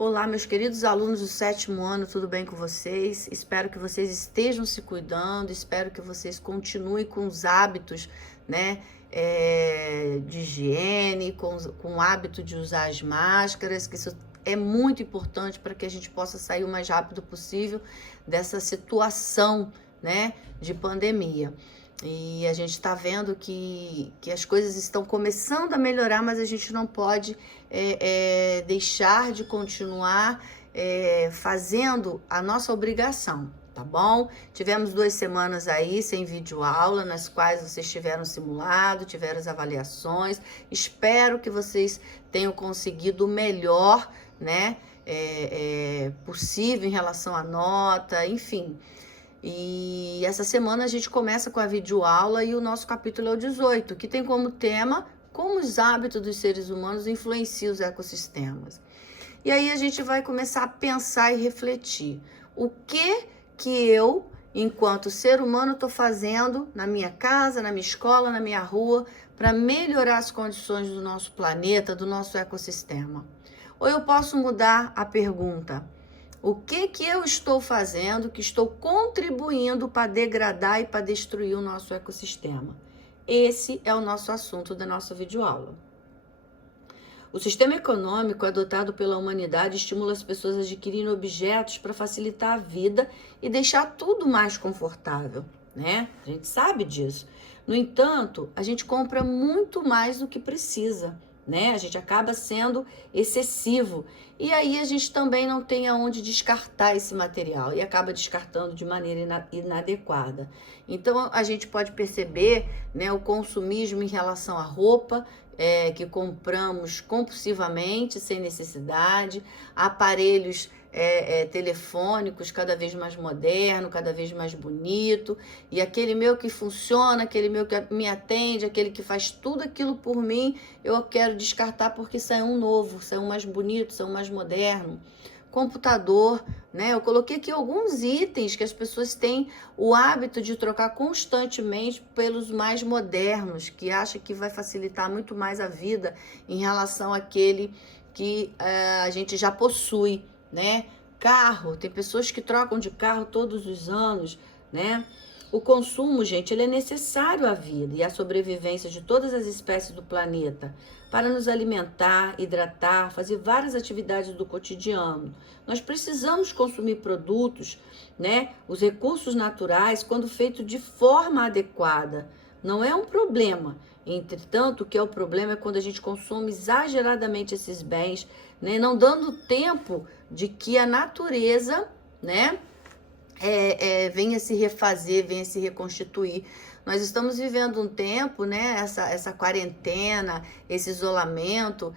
Olá, meus queridos alunos do 7º ano, tudo bem com vocês? Espero que vocês estejam se cuidando, espero que vocês continuem com os hábitos, né, de higiene, com o hábito de usar as máscaras, que isso é muito importante para que a gente possa sair o mais rápido possível dessa situação, né, de pandemia. E a gente está vendo que as coisas estão começando a melhorar, mas a gente não pode deixar de continuar fazendo a nossa obrigação, tá bom? Tivemos 2 semanas aí sem videoaula, nas quais vocês tiveram simulado, tiveram as avaliações. Espero que vocês tenham conseguido o melhor, né, possível em relação à nota, enfim. E essa semana a gente começa com a videoaula e o nosso capítulo é o 18, que tem como tema como os hábitos dos seres humanos influenciam os ecossistemas. E aí a gente vai começar a pensar e refletir. O que eu, enquanto ser humano, estou fazendo na minha casa, na minha escola, na minha rua, para melhorar as condições do nosso planeta, do nosso ecossistema? Ou eu posso mudar a pergunta: o que eu estou fazendo, que estou contribuindo para degradar e para destruir o nosso ecossistema? Esse é o nosso assunto da nossa videoaula. O sistema econômico adotado pela humanidade estimula as pessoas a adquirirem objetos para facilitar a vida e deixar tudo mais confortável, né? A gente sabe disso. No entanto, a gente compra muito mais do que precisa, né? A gente acaba sendo excessivo. E aí a gente também não tem aonde descartar esse material e acaba descartando de maneira inadequada. Então a gente pode perceber, né, o consumismo em relação à roupa, que compramos compulsivamente, sem necessidade, aparelhos telefônicos cada vez mais moderno, cada vez mais bonito, e aquele meu que funciona, aquele meu que me atende, aquele que faz tudo aquilo por mim, eu quero descartar porque saiu um novo, saiu um mais bonito, saiu um mais moderno. Computador, né? Eu coloquei aqui alguns itens que as pessoas têm o hábito de trocar constantemente pelos mais modernos, que acha que vai facilitar muito mais a vida em relação àquele que a gente já possui, né? Carro, tem pessoas que trocam de carro todos os anos, né? O consumo, gente, ele é necessário à vida e à sobrevivência de todas as espécies do planeta para nos alimentar, hidratar, fazer várias atividades do cotidiano. Nós precisamos consumir produtos, né? Os recursos naturais, quando feito de forma adequada. Não é um problema. Entretanto, o que é o problema é quando a gente consome exageradamente esses bens, né? Não dando tempo de que a natureza, né, venha se refazer, venha se reconstituir. Nós estamos vivendo um tempo, né, essa quarentena, esse isolamento,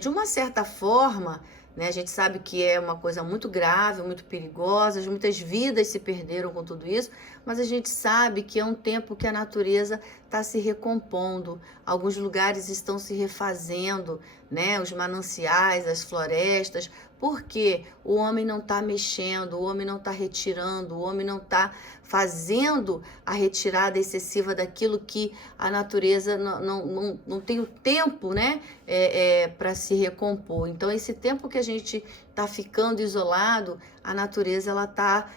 de uma certa forma, né, a gente sabe que é uma coisa muito grave, muito perigosa, muitas vidas se perderam com tudo isso, mas a gente sabe que é um tempo que a natureza está se recompondo, alguns lugares estão se refazendo, né, os mananciais, as florestas, porque o homem não está mexendo, o homem não está retirando, o homem não está fazendo a retirada excessiva daquilo que a natureza não tem o tempo, né, para se recompor. Então, esse tempo que a gente está ficando isolado, a natureza ela está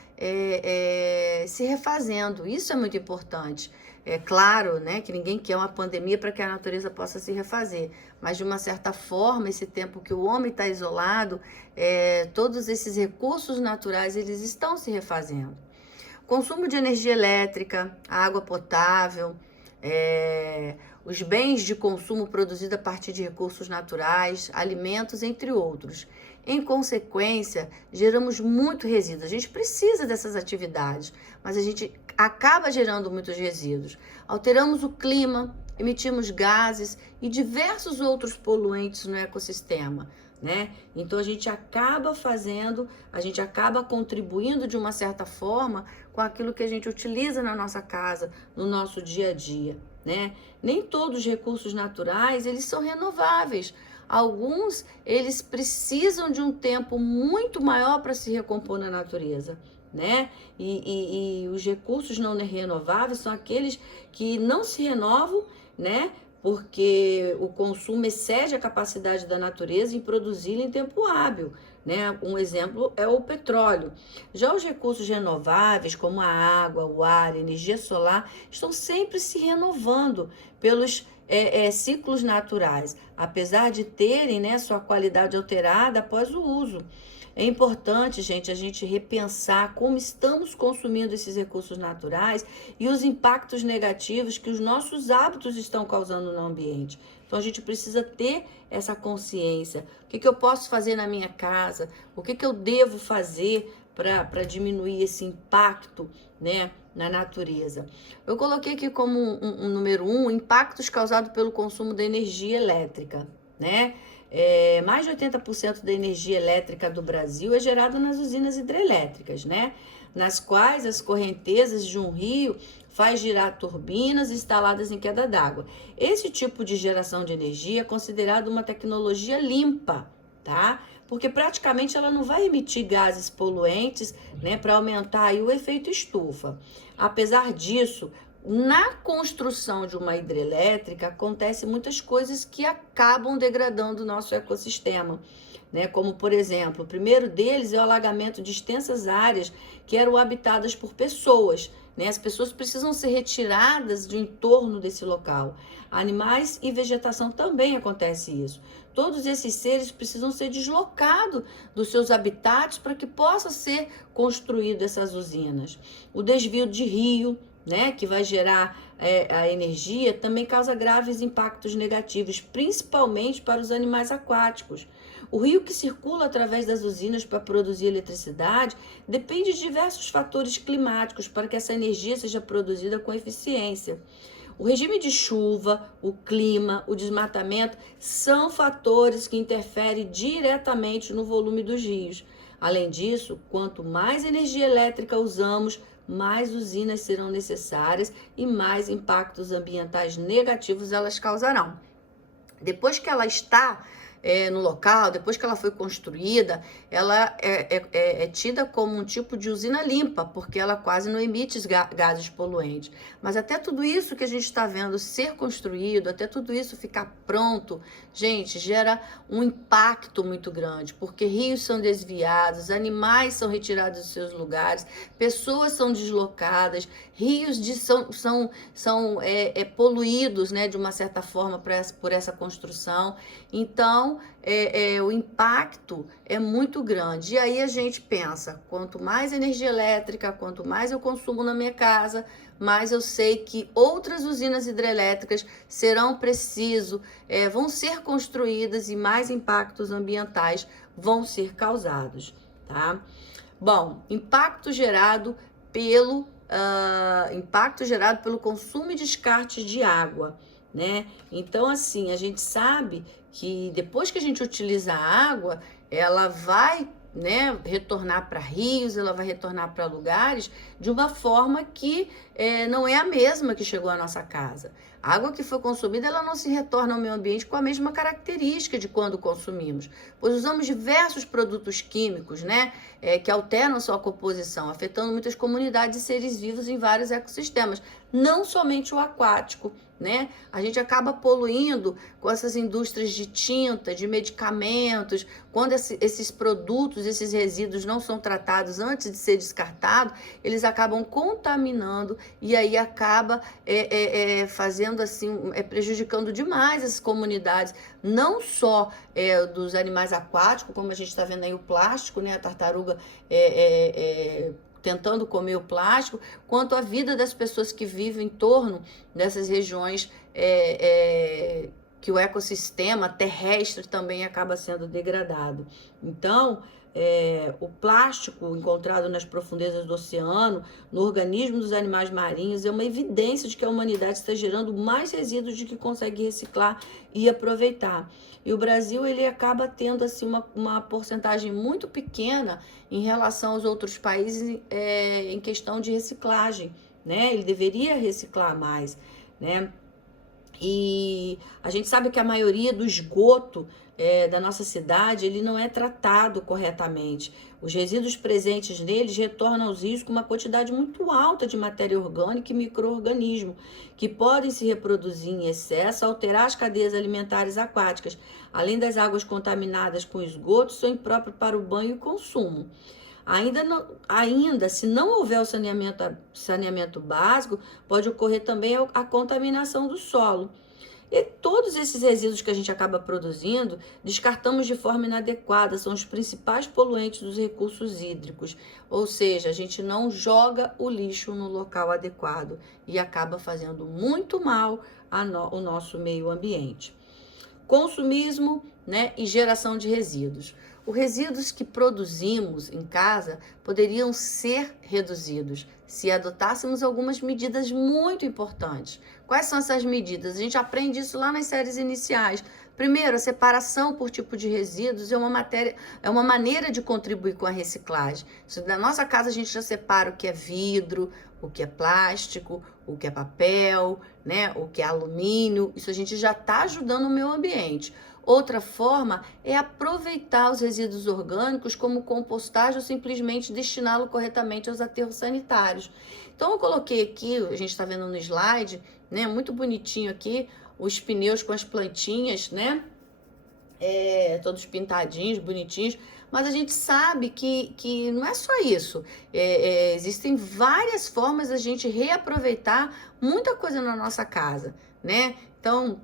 se refazendo. Isso é muito importante. É claro, né, que ninguém quer uma pandemia para que a natureza possa se refazer, mas de uma certa forma, esse tempo que o homem está isolado, todos esses recursos naturais, eles estão se refazendo. Consumo de energia elétrica, água potável, os bens de consumo produzidos a partir de recursos naturais, alimentos, entre outros. Em consequência, geramos muito resíduo. A gente precisa dessas atividades, mas a gente acaba gerando muitos resíduos. Alteramos o clima, emitimos gases e diversos outros poluentes no ecossistema, né? Então a gente acaba contribuindo de uma certa forma com aquilo que a gente utiliza na nossa casa, no nosso dia a dia, né? Nem todos os recursos naturais, eles são renováveis. Alguns, eles precisam de um tempo muito maior para se recompor na natureza, né? E os recursos não renováveis são aqueles que não se renovam, né, porque o consumo excede a capacidade da natureza em produzi-lo em tempo hábil, né? Um exemplo é o petróleo. Já os recursos renováveis, como a água, o ar, a energia solar, estão sempre se renovando pelos ciclos naturais, apesar de terem, né, sua qualidade alterada após o uso. É importante, gente, a gente repensar como estamos consumindo esses recursos naturais e os impactos negativos que os nossos hábitos estão causando no ambiente. Então, a gente precisa ter essa consciência. O que eu posso fazer na minha casa? O que eu devo fazer para diminuir esse impacto, né, na natureza? Eu coloquei aqui como um número 1, impactos causados pelo consumo da energia elétrica, né? Mais de 80% da energia elétrica do Brasil é gerada nas usinas hidrelétricas, né? Nas quais as correntezas de um rio faz girar turbinas instaladas em queda d'água. Esse tipo de geração de energia é considerado uma tecnologia limpa, tá? Porque praticamente ela não vai emitir gases poluentes, né, para aumentar aí o efeito estufa. Apesar disso, na construção de uma hidrelétrica acontecem muitas coisas que acabam degradando o nosso ecossistema, né? Como, por exemplo, o primeiro deles é o alagamento de extensas áreas que eram habitadas por pessoas, né? As pessoas precisam ser retiradas do entorno desse local. Animais e vegetação também acontece isso. Todos esses seres precisam ser deslocados dos seus habitats para que possa ser construído essas usinas. O desvio de rio, né, que vai gerar a energia, também causa graves impactos negativos, principalmente para os animais aquáticos. O rio que circula através das usinas para produzir eletricidade depende de diversos fatores climáticos para que essa energia seja produzida com eficiência. O regime de chuva, o clima, o desmatamento são fatores que interferem diretamente no volume dos rios. Além disso, quanto mais energia elétrica usamos, mais usinas serão necessárias e mais impactos ambientais negativos elas causarão. Depois que ela está no local, depois que ela foi construída, ela é tida como um tipo de usina limpa, porque ela quase não emite gases poluentes. Mas até tudo isso que a gente está vendo ser construído, até tudo isso ficar pronto, gente, gera um impacto muito grande, porque rios são desviados, animais são retirados dos seus lugares, pessoas são deslocadas, rios são poluídos, né, de uma certa forma por essa construção. Então, o impacto é muito grande. E aí a gente pensa, quanto mais energia elétrica, quanto mais eu consumo na minha casa, mais eu sei que outras usinas hidrelétricas vão ser construídas e mais impactos ambientais vão ser causados, tá? Bom, impacto gerado pelo consumo e descarte de água, né? Então, assim, a gente sabe que depois que a gente utiliza a água, ela vai, né, retornar para rios, ela vai retornar para lugares de uma forma que não é a mesma que chegou à nossa casa. A água que foi consumida, ela não se retorna ao meio ambiente com a mesma característica de quando consumimos, pois usamos diversos produtos químicos, né, que alteram sua composição, afetando muitas comunidades e seres vivos em vários ecossistemas, não somente o aquático, né? A gente acaba poluindo com essas indústrias de tinta, de medicamentos, quando esses produtos, esses resíduos não são tratados antes de ser descartados, eles acabam contaminando e aí acaba fazendo assim, prejudicando demais as comunidades, não só dos animais aquáticos, como a gente está vendo aí o plástico, né? A tartaruga tentando comer o plástico, quanto a vida das pessoas que vivem em torno dessas regiões que o ecossistema terrestre também acaba sendo degradado. Então, o plástico encontrado nas profundezas do oceano, no organismo dos animais marinhos, é uma evidência de que a humanidade está gerando mais resíduos do que consegue reciclar e aproveitar. E o Brasil, ele acaba tendo assim, uma porcentagem muito pequena em relação aos outros países em questão de reciclagem, né? Ele deveria reciclar mais, né? E a gente sabe que a maioria do esgoto da nossa cidade, ele não é tratado corretamente. Os resíduos presentes neles retornam aos rios com uma quantidade muito alta de matéria orgânica e micro-organismo, que podem se reproduzir em excesso, alterar as cadeias alimentares aquáticas. Além das águas contaminadas com esgoto, são impróprias para o banho e consumo. Ainda, se não houver o saneamento básico, pode ocorrer também a contaminação do solo. E todos esses resíduos que a gente acaba produzindo, descartamos de forma inadequada, são os principais poluentes dos recursos hídricos. Ou seja, a gente não joga o lixo no local adequado e acaba fazendo muito mal ao nosso meio ambiente. Consumismo, né, e geração de resíduos. Os resíduos que produzimos em casa poderiam ser reduzidos se adotássemos algumas medidas muito importantes. Quais são essas medidas? A gente aprende isso lá nas séries iniciais. Primeiro, a separação por tipo de resíduos é uma maneira de contribuir com a reciclagem. Na nossa casa a gente já separa o que é vidro, o que é plástico, o que é papel, né, o que é alumínio. Isso a gente já está ajudando o meio ambiente. Outra forma é aproveitar os resíduos orgânicos como compostagem ou simplesmente destiná-lo corretamente aos aterros sanitários. Então eu coloquei aqui, a gente está vendo no slide, né, muito bonitinho aqui, os pneus com as plantinhas, né, todos pintadinhos, bonitinhos, mas a gente sabe que não é só isso. Existem várias formas da gente reaproveitar muita coisa na nossa casa, né? Então,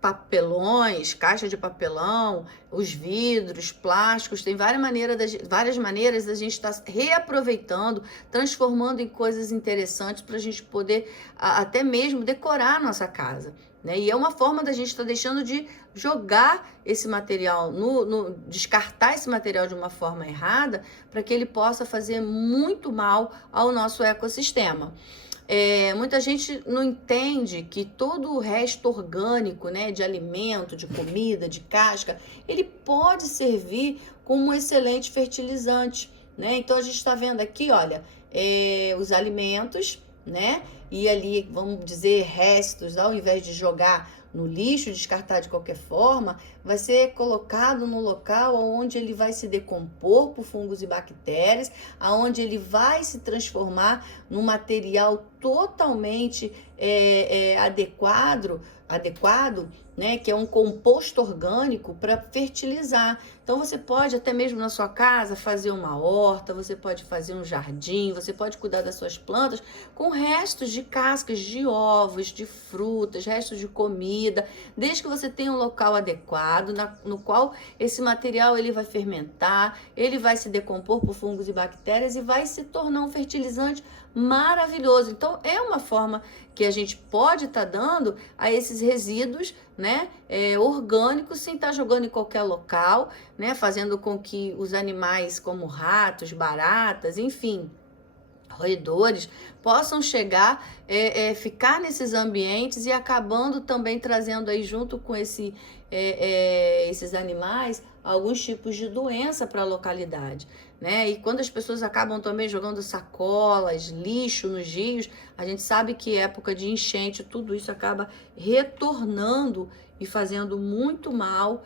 papelões, caixa de papelão, os vidros, plásticos, tem várias maneiras da gente estar reaproveitando, transformando em coisas interessantes para a gente poder até mesmo decorar a nossa casa, né? E é uma forma da gente estar deixando de jogar esse material, descartar esse material de uma forma errada, para que ele possa fazer muito mal ao nosso ecossistema. Muita gente não entende que todo o resto orgânico, né, de alimento, de comida, de casca, ele pode servir como um excelente fertilizante, né? Então a gente está vendo aqui, olha, os alimentos, né? E ali, vamos dizer, restos, ao invés de jogar no lixo, descartar de qualquer forma, vai ser colocado no local onde ele vai se decompor por fungos e bactérias, aonde ele vai se transformar num material totalmente adequado, né, que é um composto orgânico para fertilizar. Então você pode até mesmo na sua casa fazer uma horta, você pode fazer um jardim, você pode cuidar das suas plantas com restos de cascas de ovos, de frutas, restos de comida, desde que você tenha um local adequado no qual esse material ele vai fermentar, ele vai se decompor por fungos e bactérias e vai se tornar um fertilizante maravilhoso. Então é uma forma que a gente pode estar dando a esses resíduos, né, orgânicos, sem estar jogando em qualquer local, né, fazendo com que os animais como ratos, baratas, enfim, roedores, possam chegar, ficar nesses ambientes e acabando também trazendo aí junto com esses animais alguns tipos de doença para a localidade, né? E quando as pessoas acabam também jogando sacolas, lixo nos rios, a gente sabe que época de enchente, tudo isso acaba retornando e fazendo muito mal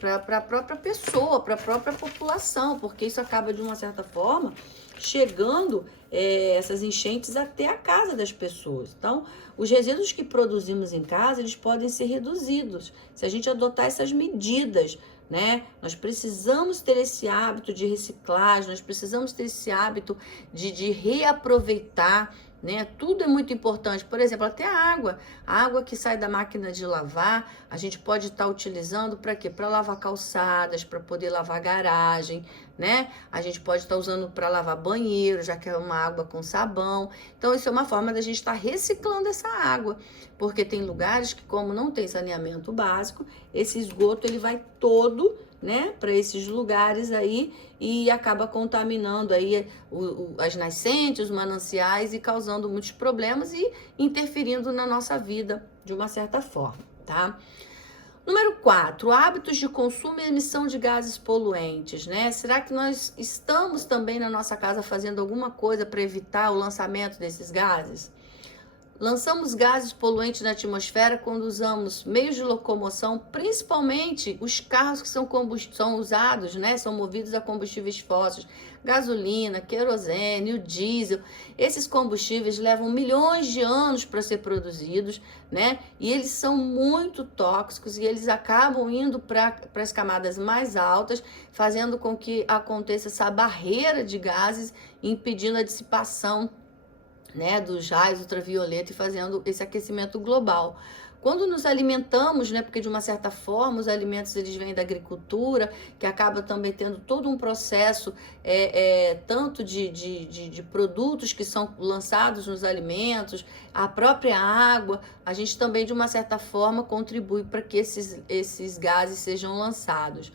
para a própria pessoa, para a própria população, porque isso acaba de uma certa forma chegando essas enchentes até a casa das pessoas. Então, os resíduos que produzimos em casa, eles podem ser reduzidos se a gente adotar essas medidas, né? Nós precisamos ter esse hábito de reciclagem, nós precisamos ter esse hábito de reaproveitar, né? Tudo é muito importante. Por exemplo, até a água que sai da máquina de lavar, a gente pode estar utilizando para quê? Para lavar calçadas, para poder lavar garagem, né? A gente pode estar usando para lavar banheiro, já que é uma água com sabão. Então, isso é uma forma da gente estar reciclando essa água, porque tem lugares que, como não tem saneamento básico, esse esgoto ele vai todo, né, para esses lugares aí e acaba contaminando aí as nascentes, os mananciais e causando muitos problemas e interferindo na nossa vida de uma certa forma, tá? Número 4, hábitos de consumo e emissão de gases poluentes, né? Será que nós estamos também na nossa casa fazendo alguma coisa para evitar o lançamento desses gases? Lançamos gases poluentes na atmosfera quando usamos meios de locomoção, principalmente os carros que são usados, né? São movidos a combustíveis fósseis, gasolina, querosene, o diesel. Esses combustíveis levam milhões de anos para ser produzidos, né? E eles são muito tóxicos e eles acabam indo para as camadas mais altas, fazendo com que aconteça essa barreira de gases, impedindo a dissipação, né, dos raios ultravioleta e fazendo esse aquecimento global. Quando nos alimentamos, né, porque de uma certa forma os alimentos eles vêm da agricultura, que acaba também tendo todo um processo, tanto de produtos que são lançados nos alimentos, a própria água, a gente também de uma certa forma contribui para que esses gases sejam lançados.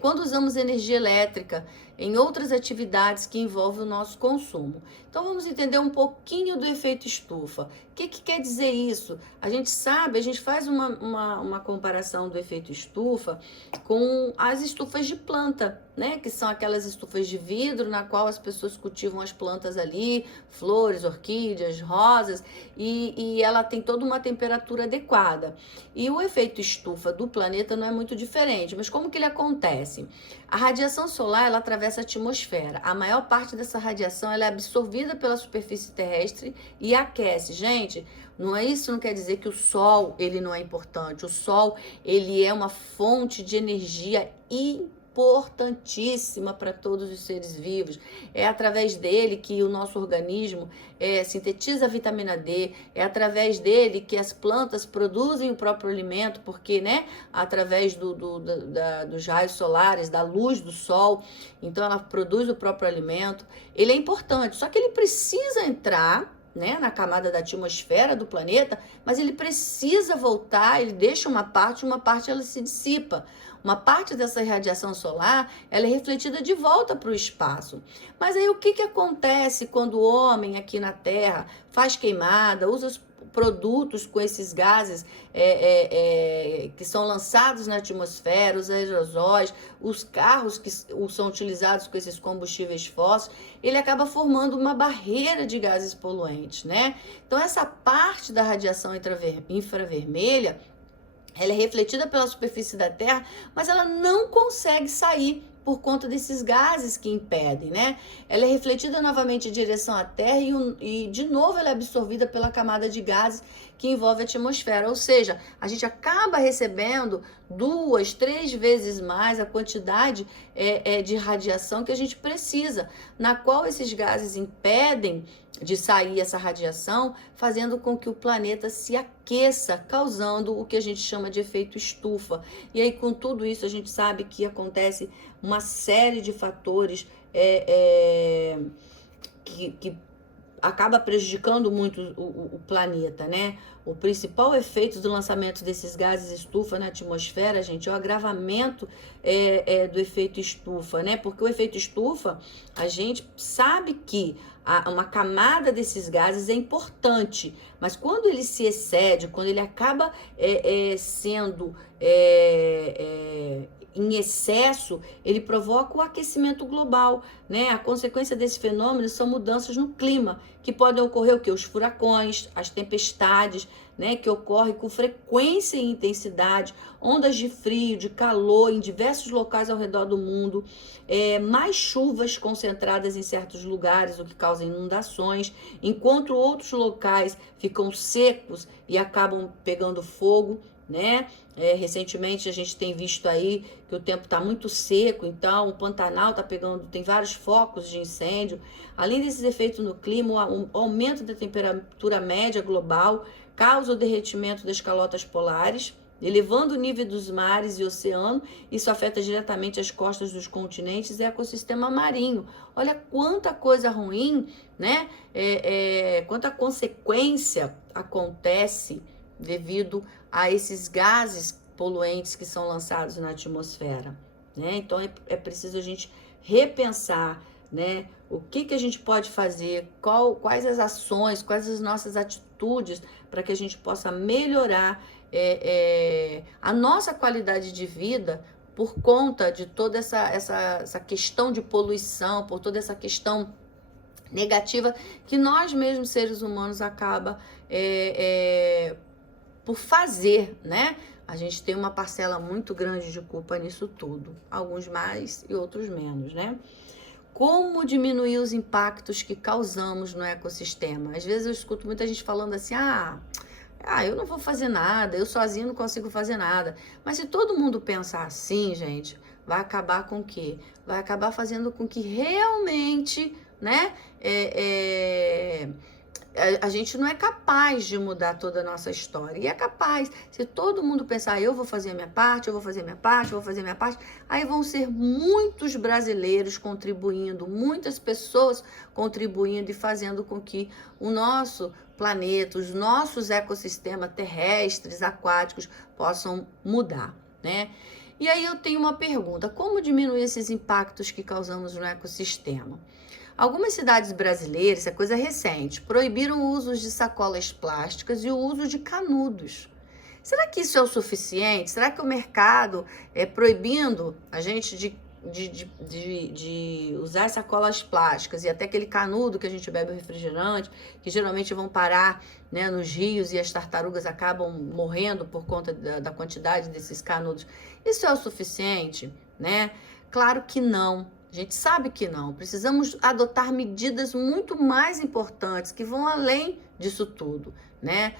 Quando usamos energia elétrica em outras atividades que envolvem o nosso consumo. Então vamos entender um pouquinho do efeito estufa. O que quer dizer isso? A gente sabe, a gente faz uma comparação do efeito estufa com as estufas de planta, né? Que são aquelas estufas de vidro na qual as pessoas cultivam as plantas ali, flores, orquídeas, rosas, e ela tem toda uma temperatura adequada. E o efeito estufa do planeta não é muito diferente, mas como que ele acontece? A radiação solar, ela atravessa a atmosfera. A maior parte dessa radiação ela é absorvida pela superfície terrestre e aquece. Gente, isso não quer dizer que o Sol ele não é importante. O Sol ele é uma fonte de energia importantíssima para todos os seres vivos. É através dele que o nosso organismo sintetiza a vitamina D, é através dele que as plantas produzem o próprio alimento, porque, né, através dos raios solares, da luz do sol, então ela produz o próprio alimento. Ele é importante, só que ele precisa entrar, né, na camada da atmosfera do planeta, mas ele precisa voltar, ele deixa uma parte ela se dissipa. Uma parte dessa radiação solar, ela é refletida de volta para o espaço. Mas aí o que acontece quando o homem aqui na Terra faz queimada, usa os produtos com esses gases que são lançados na atmosfera, os aerosóis, os carros que são utilizados com esses combustíveis fósseis, ele acaba formando uma barreira de gases poluentes, né? Então essa parte da radiação infravermelha, ela é refletida pela superfície da Terra, mas ela não consegue sair por conta desses gases que impedem, né? Ela é refletida novamente em direção à Terra e de novo ela é absorvida pela camada de gases que envolve a atmosfera. Ou seja, a gente acaba recebendo 2, 3 vezes mais a quantidade de radiação que a gente precisa, na qual esses gases impedem de sair essa radiação, fazendo com que o planeta se aqueça, causando o que a gente chama de efeito estufa. E aí, com tudo isso, a gente sabe que acontece uma série de fatores que acaba prejudicando muito o planeta, né? O principal efeito do lançamento desses gases estufa na atmosfera, gente, é o agravamento do efeito estufa, né? Porque o efeito estufa, a gente sabe que uma camada desses gases é importante, mas quando ele se excede, quando ele acaba sendo em excesso, ele provoca o aquecimento global, né? A consequência desse fenômeno são mudanças no clima, que podem ocorrer o quê? Os furacões, as tempestades, né? Que ocorrem com frequência e intensidade, ondas de frio, de calor em diversos locais ao redor do mundo, mais chuvas concentradas em certos lugares, o que causa inundações, enquanto outros locais ficam secos e acabam pegando fogo, né? Recentemente a gente tem visto aí que o tempo está muito seco, então o Pantanal está pegando, tem vários focos de incêndio. Além desses efeitos no clima, o aumento da temperatura média global causa o derretimento das calotas polares, elevando o nível dos mares e oceano. Isso afeta diretamente as costas dos continentes e o ecossistema marinho. Olha quanta coisa ruim, né? Quanta consequência acontece devido a esses gases poluentes que são lançados na atmosfera, né? Então é preciso a gente repensar, né? O que a gente pode fazer, quais as ações, quais as nossas atitudes para que a gente possa melhorar a nossa qualidade de vida por conta de toda essa questão de poluição, por toda essa questão negativa que nós mesmos, seres humanos, acaba por fazer, né? A gente tem uma parcela muito grande de culpa nisso tudo. Alguns mais e outros menos, né? Como diminuir os impactos que causamos no ecossistema? Às vezes eu escuto muita gente falando assim, eu não vou fazer nada, eu sozinho não consigo fazer nada. Mas se todo mundo pensar assim, gente, vai acabar com o quê? Vai acabar fazendo com que realmente, né, a gente não é capaz de mudar toda a nossa história. E é capaz, se todo mundo pensar, eu vou fazer a minha parte, eu vou fazer a minha parte, eu vou fazer a minha parte, aí vão ser muitos brasileiros contribuindo, muitas pessoas contribuindo e fazendo com que o nosso planeta, os nossos ecossistemas terrestres, aquáticos, possam mudar, né? E aí eu tenho uma pergunta, como diminuir esses impactos que causamos no ecossistema? Algumas cidades brasileiras, isso é coisa recente, proibiram o uso de sacolas plásticas e o uso de canudos. Será que isso é o suficiente? Será que o mercado é proibindo a gente de usar sacolas plásticas e até aquele canudo que a gente bebe o refrigerante, que geralmente vão parar, né, nos rios e as tartarugas acabam morrendo por conta da quantidade desses canudos? Isso é o suficiente, né? Claro que não. A gente sabe que não. Precisamos adotar medidas muito mais importantes que vão além disso tudo, né?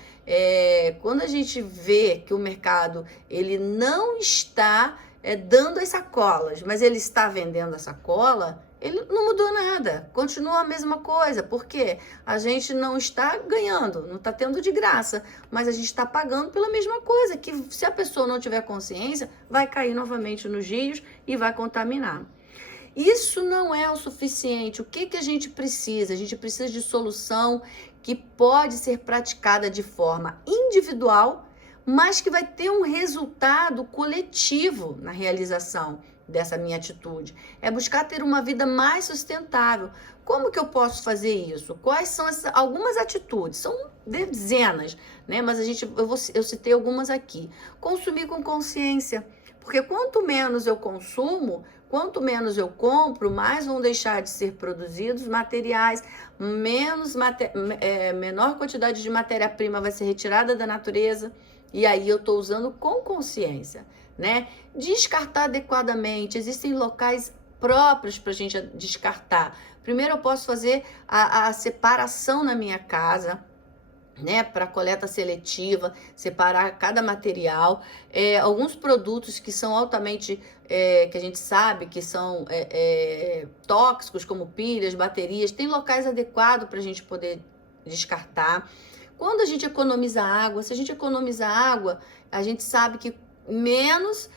Quando a gente vê que o mercado ele não está dando as sacolas, mas ele está vendendo a sacola, ele não mudou nada. Continua a mesma coisa. Por quê? A gente não está ganhando, não está tendo de graça, mas a gente está pagando pela mesma coisa, que se a pessoa não tiver consciência, vai cair novamente nos rios e vai contaminar. Isso não é o suficiente. O que a gente precisa? A gente precisa de solução que pode ser praticada de forma individual, mas que vai ter um resultado coletivo na realização dessa minha atitude. É buscar ter uma vida mais sustentável. Como que eu posso fazer isso? Quais são algumas atitudes? São dezenas, né? Mas eu citei algumas aqui. Consumir com consciência. Porque quanto menos eu consumo, quanto menos eu compro, mais vão deixar de ser produzidos materiais, menor quantidade de matéria-prima vai ser retirada da natureza, e aí eu estou usando com consciência, né? Descartar adequadamente, existem locais próprios para a gente descartar. Primeiro eu posso fazer a separação na minha casa, né, para coleta seletiva, separar cada material. Alguns produtos que são altamente, que a gente sabe que são tóxicos, como pilhas, baterias, tem locais adequados para a gente poder descartar. Quando a gente economiza água, se a gente economiza água, a gente sabe que menos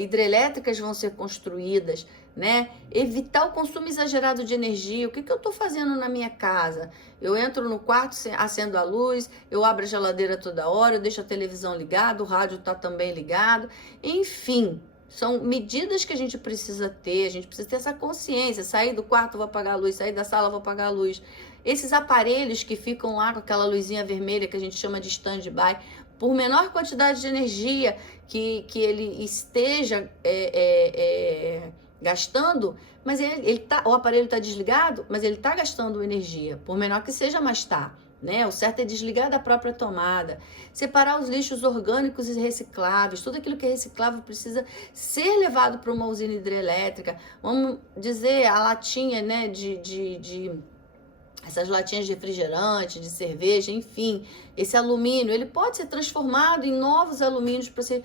hidrelétricas vão ser construídas, né? Evitar o consumo exagerado de energia. O que eu estou fazendo na minha casa? Eu entro no quarto, acendo a luz, eu abro a geladeira toda hora, eu deixo a televisão ligada, o rádio está também ligado. Enfim, são medidas que a gente precisa ter, a gente precisa ter essa consciência. Sair do quarto, vou apagar a luz, sair da sala, vou apagar a luz. Esses aparelhos que ficam lá com aquela luzinha vermelha que a gente chama de stand-by, por menor quantidade de energia que ele esteja gastando, mas o aparelho está desligado, mas ele está gastando energia, por menor que seja, mas está, né? O certo é desligar da própria tomada, separar os lixos orgânicos e recicláveis. Tudo aquilo que é reciclável precisa ser levado para uma usina hidrelétrica. Vamos dizer, a latinha, né, essas latinhas de refrigerante, de cerveja, enfim, esse alumínio, ele pode ser transformado em novos alumínios para ser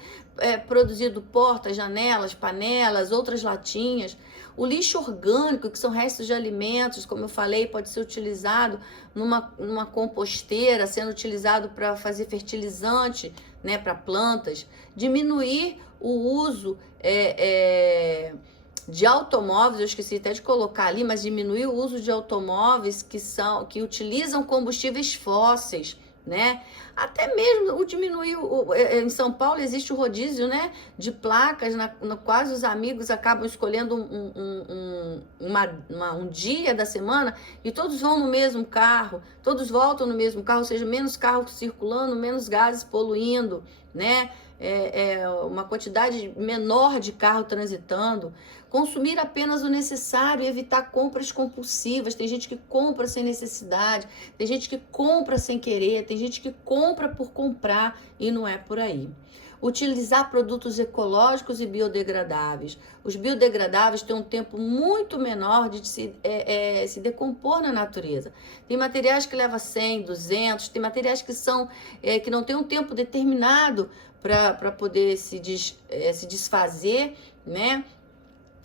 produzido portas, janelas, panelas, outras latinhas. O lixo orgânico, que são restos de alimentos, como eu falei, pode ser utilizado numa composteira, sendo utilizado para fazer fertilizante, né, para plantas. Diminuir o uso de automóveis, eu esqueci até de colocar ali, mas diminuir o uso de automóveis que utilizam combustíveis fósseis, né? Até mesmo diminuir, em São Paulo existe o rodízio, né, de placas, quase os amigos acabam escolhendo um dia da semana e todos vão no mesmo carro, todos voltam no mesmo carro, ou seja, menos carros circulando, menos gases poluindo, né? uma quantidade menor de carro transitando, consumir apenas o necessário e evitar compras compulsivas. Tem gente que compra sem necessidade, tem gente que compra sem querer, tem gente que compra por comprar e não é por aí. Utilizar produtos ecológicos e biodegradáveis. Os biodegradáveis têm um tempo muito menor de se decompor na natureza. Tem materiais que levam 100, 200, tem materiais que não têm um tempo determinado para poder se desfazer, né?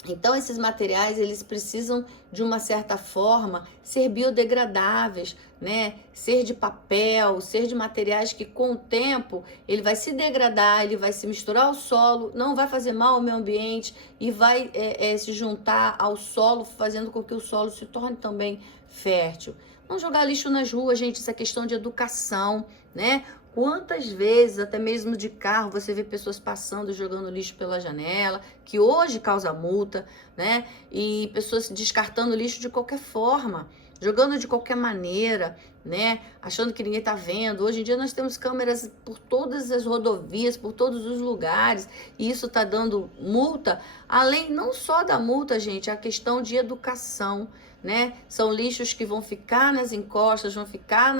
Então, esses materiais, eles precisam, de uma certa forma, ser biodegradáveis, né? Ser de papel, ser de materiais que, com o tempo, ele vai se degradar, ele vai se misturar ao solo, não vai fazer mal ao meio ambiente e vai se juntar ao solo, fazendo com que o solo se torne também fértil. Não jogar lixo nas ruas, gente, isso é questão de educação, né? Quantas vezes, até mesmo de carro, você vê pessoas passando, jogando lixo pela janela, que hoje causa multa, né? E pessoas descartando lixo de qualquer forma, jogando de qualquer maneira, né? Achando que ninguém tá vendo. Hoje em dia nós temos câmeras por todas as rodovias, por todos os lugares, e isso tá dando multa. Além não só da multa, gente, a questão de educação, né? São lixos que vão ficar nas encostas, vão ficar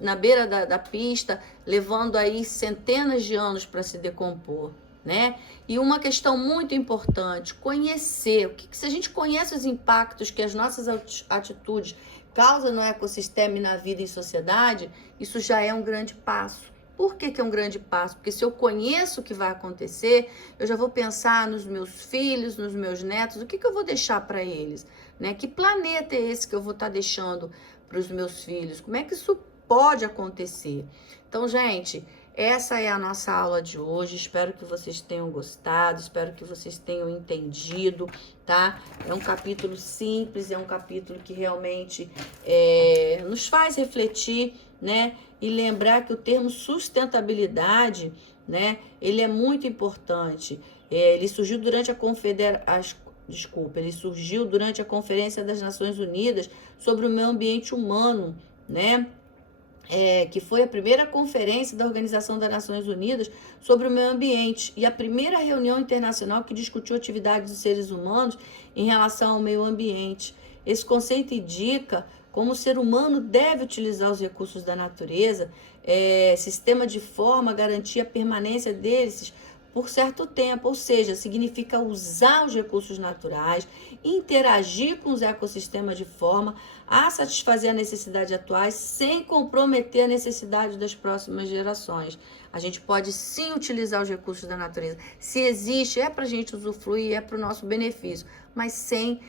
na beira da pista, levando aí centenas de anos para se decompor, né? E uma questão muito importante, conhecer. Se a gente conhece os impactos que as nossas atitudes causam no ecossistema e na vida em sociedade, isso já é um grande passo. Por que é um grande passo? Porque se eu conheço o que vai acontecer, eu já vou pensar nos meus filhos, nos meus netos, o que eu vou deixar para eles, né? Que planeta é esse que eu vou estar deixando para os meus filhos? Como é que isso pode acontecer? Então, gente, essa é a nossa aula de hoje. Espero que vocês tenham gostado, espero que vocês tenham entendido, tá? É um capítulo simples, é um capítulo que realmente nos faz refletir, né? E lembrar que o termo sustentabilidade, né? Ele é muito importante. Ele surgiu durante ele surgiu durante a Conferência das Nações Unidas sobre o Meio Ambiente Humano, né? Que foi a primeira conferência da Organização das Nações Unidas sobre o meio ambiente e a primeira reunião internacional que discutiu atividades dos seres humanos em relação ao meio ambiente. Esse conceito indica como o ser humano deve utilizar os recursos da natureza, sistema de forma a garantir a permanência deles por certo tempo, ou seja, significa usar os recursos naturais, interagir com os ecossistemas de forma a satisfazer as necessidades atuais sem comprometer a necessidade das próximas gerações. A gente pode sim utilizar os recursos da natureza. Se existe, é para a gente usufruir, é para o nosso benefício, mas sem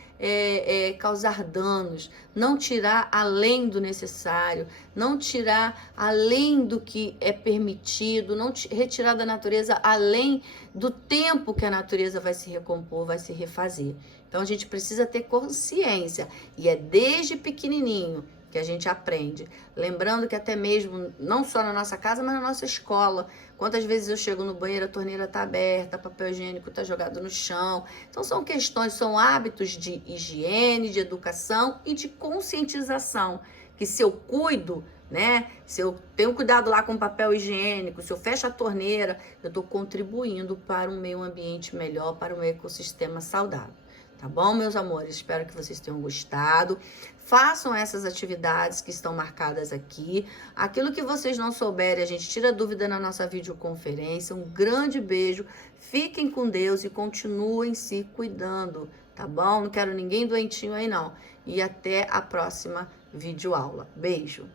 causar danos, não tirar além do necessário, não tirar além do que é permitido, não retirar da natureza além do tempo que a natureza vai se recompor, vai se refazer. Então a gente precisa ter consciência, e é desde pequenininho que a gente aprende. Lembrando que até mesmo, não só na nossa casa, mas na nossa escola. Quantas vezes eu chego no banheiro, a torneira está aberta, papel higiênico está jogado no chão. Então são questões, são hábitos de higiene, de educação e de conscientização. Que se eu cuido, né? Se eu tenho cuidado lá com o papel higiênico, se eu fecho a torneira, eu estou contribuindo para um meio ambiente melhor, para um ecossistema saudável. Tá bom, meus amores? Espero que vocês tenham gostado. Façam essas atividades que estão marcadas aqui. Aquilo que vocês não souberem, a gente tira dúvida na nossa videoconferência. Um grande beijo. Fiquem com Deus e continuem se cuidando, tá bom? Não quero ninguém doentinho aí, não. E até a próxima videoaula. Beijo!